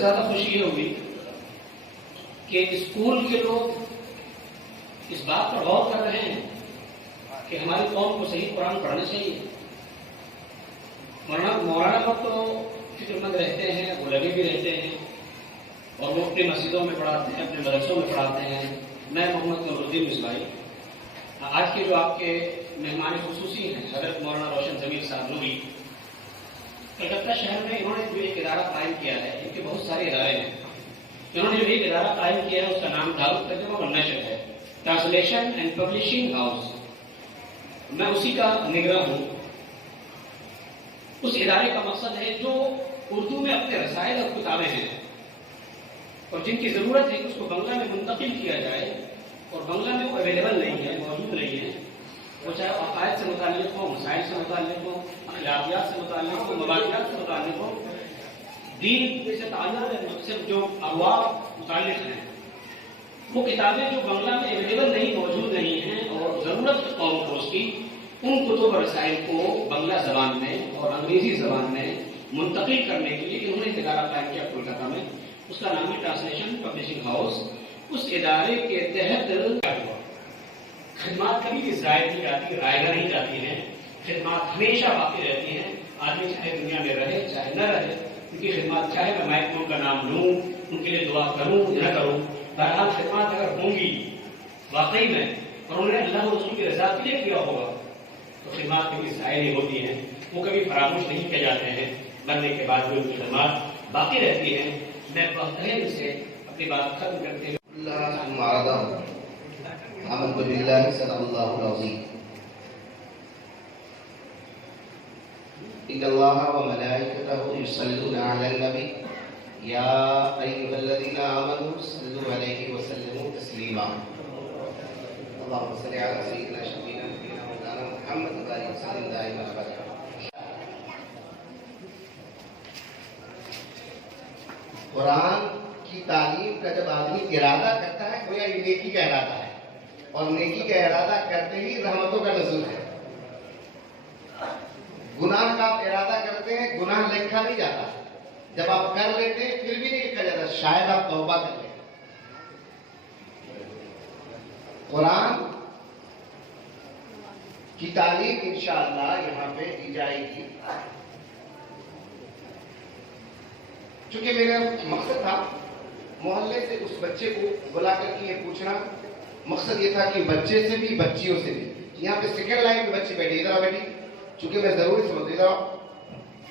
زیادہ خوشی یہ ہوئی کہ اسکول کے لوگ اس بات پر غور کر رہے ہیں کہ ہماری قوم کو صحیح قرآن پڑھنا چاہیے. مولانا لوگ تو فکر مند رہتے ہیں، وہ لگے بھی رہتے ہیں اور وہ اپنی مسجدوں میں پڑھاتے ہیں، اپنے مدرسوں میں پڑھاتے ہیں. میں محمد قمر الدین مصباحی، آج کے جو آپ کے مہمان خصوصی ہیں حضرت مولانا روشن ضمیر صاحب نوری، کلکتہ شہر میں انہوں نے جو ایک ادارہ قائم کیا ہے، ان کے بہت سارے ادارے ہیں، انہوں نے جو ایک ادارہ قائم کیا ہے اس کا نام دار الترجمہ والنشر ہے، ٹرانسلیشن اینڈ پبلشنگ ہاؤس. میں اسی کا نگراں ہوں. اس ادارے کا مقصد ہے جو اردو میں اپنے رسائل اور کتابیں ہیں اور جن کی ضرورت ہے کہ اس کو بنگلہ میں منتقل کیا جائے اور بنگلہ میں وہ اویلیبل نہیں ہے، موجود نہیں ہے، وہ چاہے عقائد سے متعلق ہو، مسائل سے متعلق ہو، اخلاقیات سے متعلق ہو، مبادیات سے متعلق ہو، دین سے تعلق صرف جو ارواح متعلق ہیں، وہ کتابیں جو بنگلہ میں اویلیبل نہیں، موجود نہیں ہیں اور ضرورت قوم کو اس کی، ان کتب اور رسائل کو بنگلہ زبان میں اور انگریزی زبان میں منتقل کرنے کے لیے انہوں نے ادارہ قائم کیا کولکتہ میں. اس کا نام ہے ٹرانسلیشن پبلشنگ ہاؤس. اس ادارے کے تحت خدمات کبھی بھی ضائع نہیں جاتی، رائگاں نہیں جاتی ہیں، خدمات ہمیشہ باقی رہتی ہیں. آدمی چاہے دنیا میں رہے چاہے نہ رہے، ان کی خدمات چاہے میں مائک میں ان کا نام لوں، ان کے لیے دعا کروں نہ کروں، بہرحال خدمات اگر ہوں گی واقعی میں اور انہوں نے اللہ اور رسول کی رضا کے لیے کیا ہوگا تو خدمات کبھی ضائع نہیں ہوتی ہیں، وہ کبھی فراموش نہیں کیے جاتے ہیں. مرنے کے بعد بھی ان کی خدمات باقی رہتی ہیں. میں بہترین سے اپنی بات ختم کرتے ہوئے آمنت باللہ صدق اللہ العظیم. ان اللہ وملائکتہ یصلون علی النبی یا ایھا الذین آمنوا صلوا علیہ وسلموا تسلیما. اللهم صل علی سیدنا شفیعنا نبینا مولانا محمد وعلى وسلم دائما ابدا. قرآن کی تعلیم کا جب آدمی ارادہ کرتا ہے گویا یہ نیکی کا ارادہ ہے، اور نیکی کا ارادہ کرتے ہی رحمتوں کا نزول ہے. گناہ کا آپ ارادہ کرتے ہیں، گناہ لکھا نہیں جاتا. جب آپ کر لیتے ہیں پھر بھی نہیں لکھا جاتا، شاید آپ توبہ کر لیں. قرآن کی تعلیم انشاءاللہ یہاں پہ دی جائے گی. چونکہ میرا مقصد تھا محلے سے اس بچے کو بلا کر کے یہ پوچھنا، مقصد یہ تھا کہ بچے سے بھی بچیوں سے بھی. یہاں پہ سیکنڈ لائن میں بچے بیٹھے، ادھر بیٹھی، چونکہ میں ضروری سمجھتا ادھر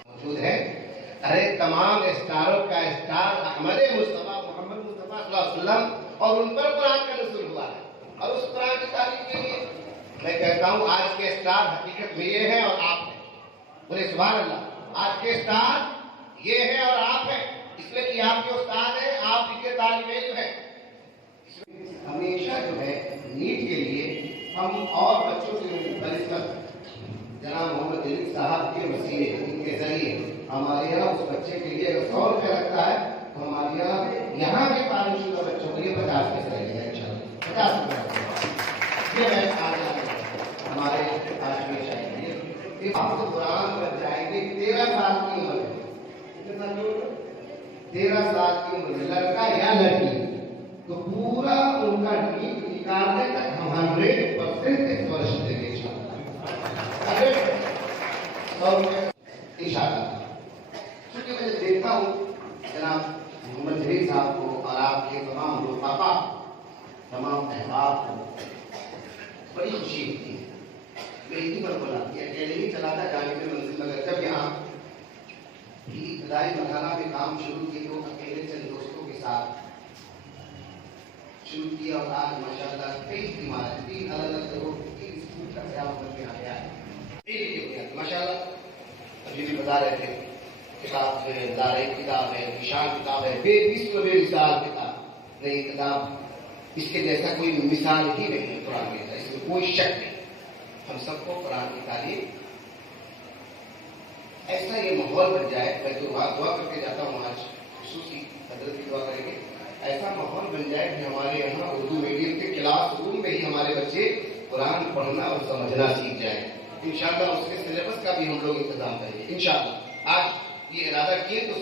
موجود ہے. ارے تمام اسٹاروں کا اسٹار احمد مصطفیٰ محمد مصطفیٰ صلی اللہ علیہ وسلم، اور ان پر قرآن کا نزول ہوا ہے. اور اس قرآن کی تعلیم کے لیے میں کہتا ہوں آج کے اسٹار حقیقت میں یہ ہیں اور آپ ہیں. بولے سبحان اللہ. آج کے اسٹار یہ ہے اور آپ ہیں، اس لیے کہ آپ کے استاد ہیں، آپ ان کے طالب علم ہیں. ہمیشہ جو ہے نیٹ کے لیے ہم اور بچوں سے بنسبت جناب محمد جلیل صاحب کے وسیلے ان کے ذریعے ہمارے یہاں اس بچے کے لیے اگر 100 روپے لگتا ہے تو ہمارے یہاں کے تعلیم شدہ بچوں کے لیے 50 پیسے لگے گا انشاءاللہ. 50 روپے یہ ہے ہمارے آج میں چاہیے. آپ کو قرآن پر جائیں گے 13 سال کی عمر ہے، 13 سال کی عمر میں لڑکا یا لڑکی تو پورا ان کا نیٹ نکالنے تک ہم 100% اسکالرشپ دیں گے انشاءاللہ. چونکہ میں دیکھتا ہوں جناب محمد جلیل صاحب کو اور آپ کے تمام رفقا، تمام احباب کو بڑی خوشی ہوتی ہے. میں اسی پر بولا کہ اکیلے ہی چلاتا جانے کی منزل، مگر جب یہاں ابتدائی مرحلہ میں کام شروع کیے تو اکیلے چند دوستوں کے ساتھ شروع کیا اور آج ماشاءاللہ کئی عمارتیں 3 الگ الگ جگہوں 3 اسکول کا قیام کر کے آ گیا ہے ماشاءاللہ. ابھی بھی بتا رہے تھے کتاب ہے، دارے کتاب ہے، نشان کتاب ہے، بے مثل بے مثال کتاب. نئی کتاب اس کے جیسا کوئی مثال ہی نہیں ہے قرآن کے، اس میں کوئی شک نہیں. ہم سب کو قرآن کی تعلیم ایسا یہ ماحول بن جائے. میں جو دعا کر کے جاتا ہوں آج خصوصی حضرت کی دعا کریں گے، ایسا ماحول بن جائے کہ ہمارے یہاں اردو میڈیم کے کلاس روم میں ہی ہمارے بچے قرآن پڑھنا اور سمجھنا سیکھ جائیں. انشاءاللہ اس کے سلیبس کا بھی ہم لوگ انتظام کریں گے انشاءاللہ. آج یہ ارادہ کیے تو